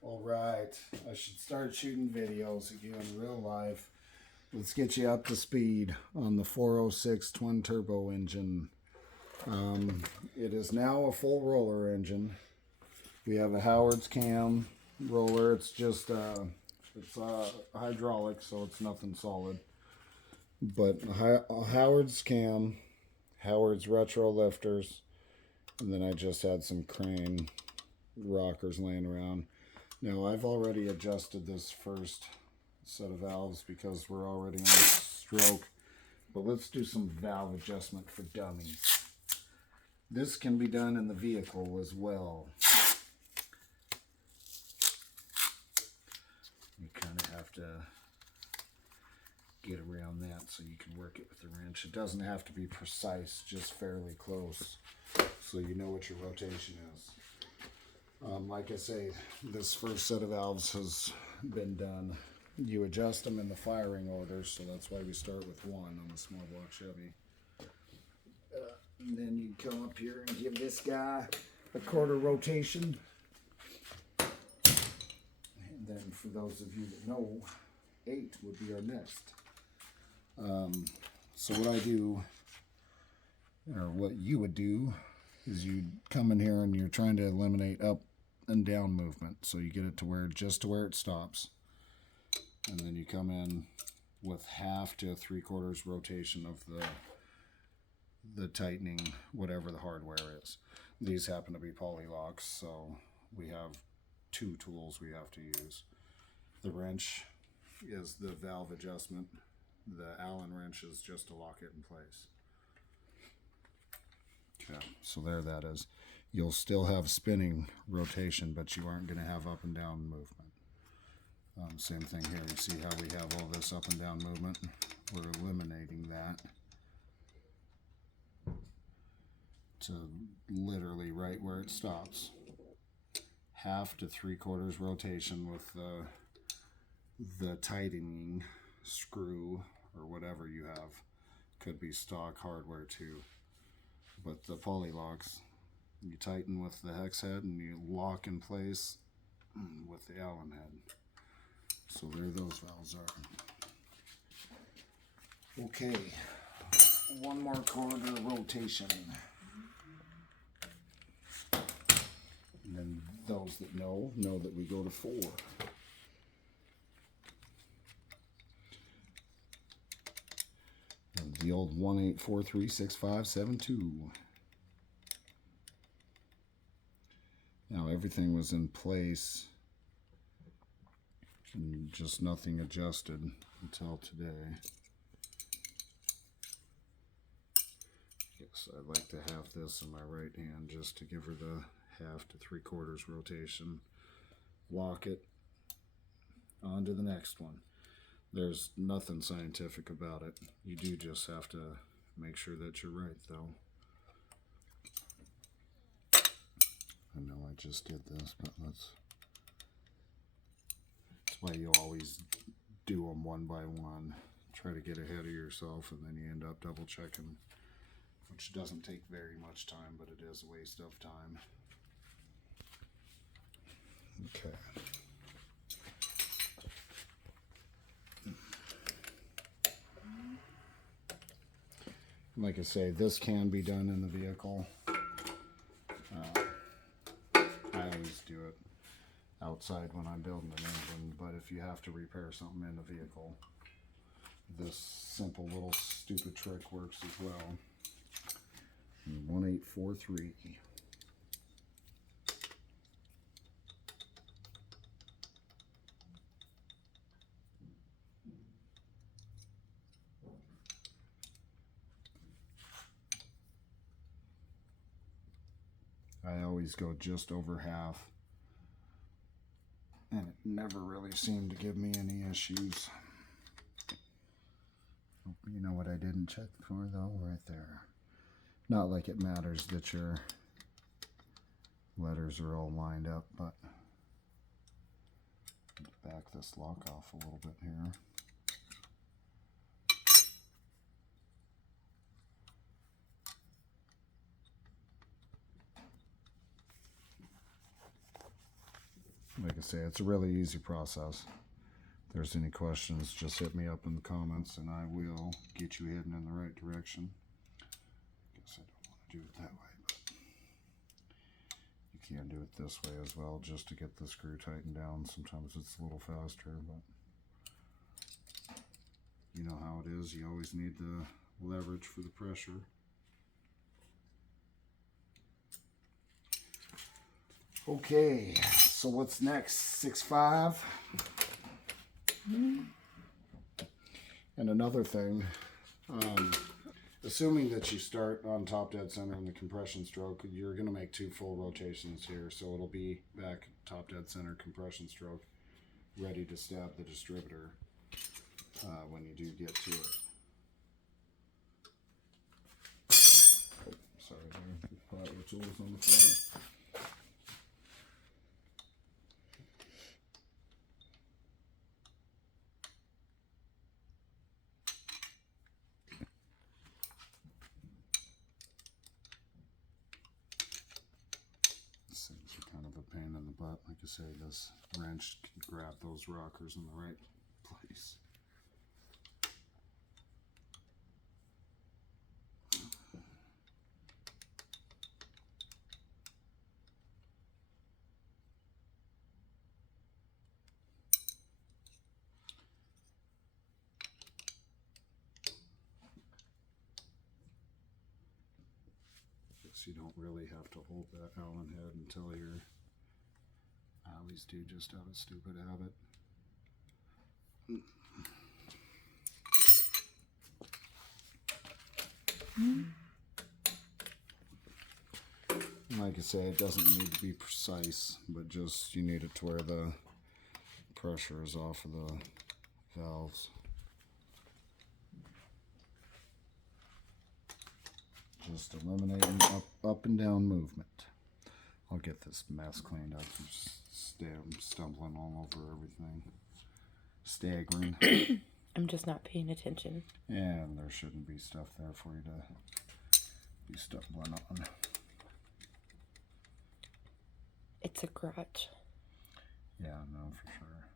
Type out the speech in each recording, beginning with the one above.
All right, I should start shooting videos again in real life. Let's get you up to speed on the 406 twin turbo engine. It is now a full roller engine. We have a Howard's cam roller. It's just it's hydraulic, so it's nothing solid. But a Howard's cam, Howard's retro lifters, and then I just had some crane rockers laying around. Now I've already adjusted this first set of valves because we're already on stroke, but let's do some valve adjustment for dummies. This can be done in the vehicle as well. You kind of have to get around that so you can work it with the wrench. It doesn't have to be precise, just fairly close, so you know what your rotation is. Like I say, this first set of valves has been done. You adjust them in the firing order, so that's why we start with one on the small block Chevy. And then you come up here and give this guy a quarter rotation. And then for those of you that know, 8 would be our next. So what I do, or what you would do, is you come in here and you're trying to eliminate up and down movement. So you get it to where it stops. And then you come in with 1/2 to 3/4 rotation of the tightening, whatever the hardware is. These happen to be poly locks, so we have 2 tools we have to use. The wrench is the valve adjustment. The Allen wrench is just to lock it in place. Okay, so there that is. You'll still have spinning rotation, but you aren't going to have up and down movement. Same thing here. You see how we have all this up and down movement? We're eliminating that to literally right where it stops. 1/2 to 3/4 rotation with the tightening screw or whatever you have. Could be stock hardware too. But the poly locks, you tighten with the hex head and you lock in place with the Allen head. So there those valves are. Okay, one more quarter rotation. And then those that know that we go to 4. And the old 18436572. Now everything was in place and just nothing adjusted until today. Yes, I'd like to have this in my right hand just to give her the 1/2 to 3/4 rotation. Lock it onto the next one. There's nothing scientific about it. You do just have to make sure that you're right, though. I know I just did this, but that's why you always do them one by one. Try to get ahead of yourself, and then you end up double checking, which doesn't take very much time, but it is a waste of time. Okay. Like I say, this can be done in the vehicle. I always do it outside when I'm building an engine, but if you have to repair something in the vehicle, this simple little stupid trick works as well. 1843. I always go just over 1/2, and it never really seemed to give me any issues. You know what I didn't check for though? Right there. Not like it matters that your letters are all lined up, but back this lock off a little bit here. Like I say, it's a really easy process. If there's any questions, just hit me up in the comments and I will get you heading in the right direction. Guess I don't want to do it that way, but you can do it this way as well, just to get the screw tightened down. Sometimes it's a little faster, but you know how it is. You always need the leverage for the pressure. Okay, so what's next? 6.5. And another thing, assuming that you start on top dead center in the compression stroke, you're going to make 2 full rotations here. So it'll be back top dead center compression stroke, ready to stab the distributor when you do get to it. Oh, sorry, there. Put your tools on the floor. Kind of a pain in the butt. Like I say, this wrench can grab those rockers in the right place. Guess you don't really have to hold that Allen head until you're. I always do, just out of stupid habit. Like I say, it doesn't need to be precise, but just you need it to where the pressure is off of the valves. Just eliminating up and down movement. I'll get this mess cleaned up. I'm just stumbling all over everything. Staggering. I'm just not paying attention. And there shouldn't be stuff there for you to be stumbling on. It's a grudge. Yeah, no, for sure.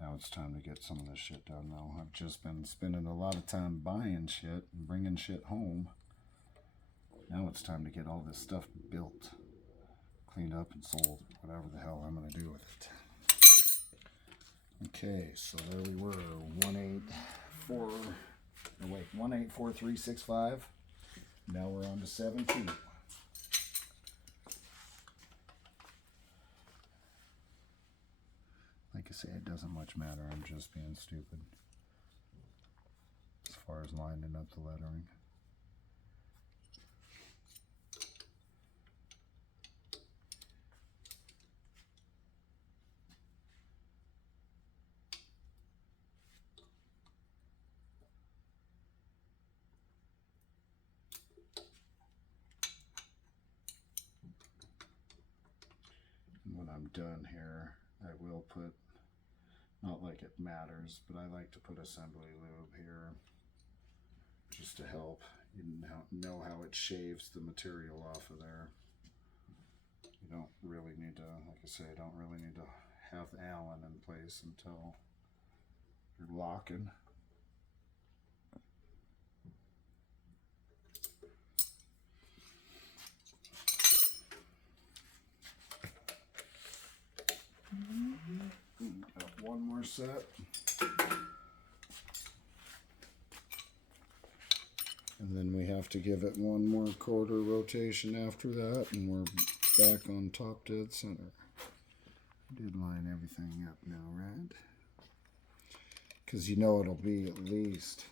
Now it's time to get some of this shit done, though. I've just been spending a lot of time buying shit and bringing shit home. Now it's time to get all this stuff built, cleaned up, and sold. Whatever the hell I'm going to do with it. Okay, so there we were. 184365. Now we're on to 7 feet. Like I say, it doesn't much matter. I'm just being stupid as far as lining up the lettering. And when I'm done here, I will put, not like it matters, but I like to put assembly lube here just to help you know how it shaves the material off of there. You don't really need to, like I say, I don't really need to have Allen in place until you're locking. Got one more set. And then we have to give it one more quarter rotation after that, and we're back on top dead center. I did line everything up now, right? Because you know it'll be at least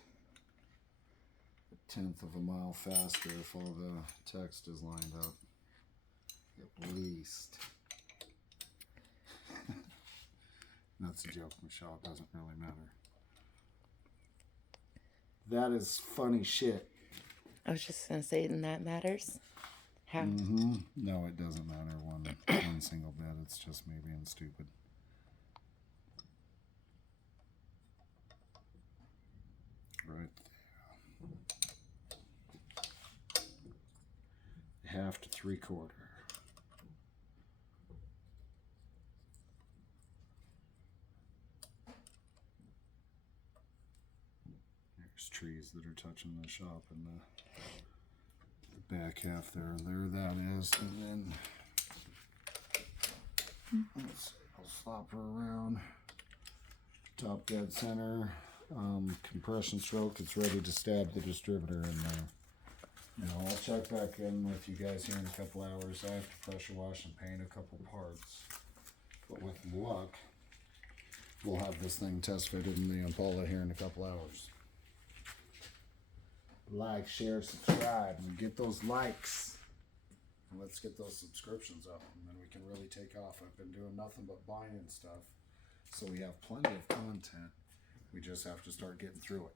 a 1/10 of a mile faster if all the text is lined up. At least. That's a joke, Michelle. It doesn't really matter. That is funny shit. I was just going to say, and that matters. How? No, it doesn't matter one single bit. It's just me being stupid. Right there. 1/2 to 3/4. those trees that are touching the shop and the back half there. There that is. And then I'll slop her around. Top dead center. Compression stroke. It's ready to stab the distributor in there. Now I'll check back in with you guys here in a couple hours. I have to pressure wash and paint a couple parts. But with luck, we'll have this thing test fitted in the Impala here in a couple hours. Like, share, subscribe, and get those likes. And let's get those subscriptions up, and then we can really take off. I've been doing nothing but buying stuff, so we have plenty of content. We just have to start getting through it.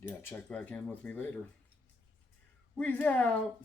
Yeah, check back in with me later. We's out!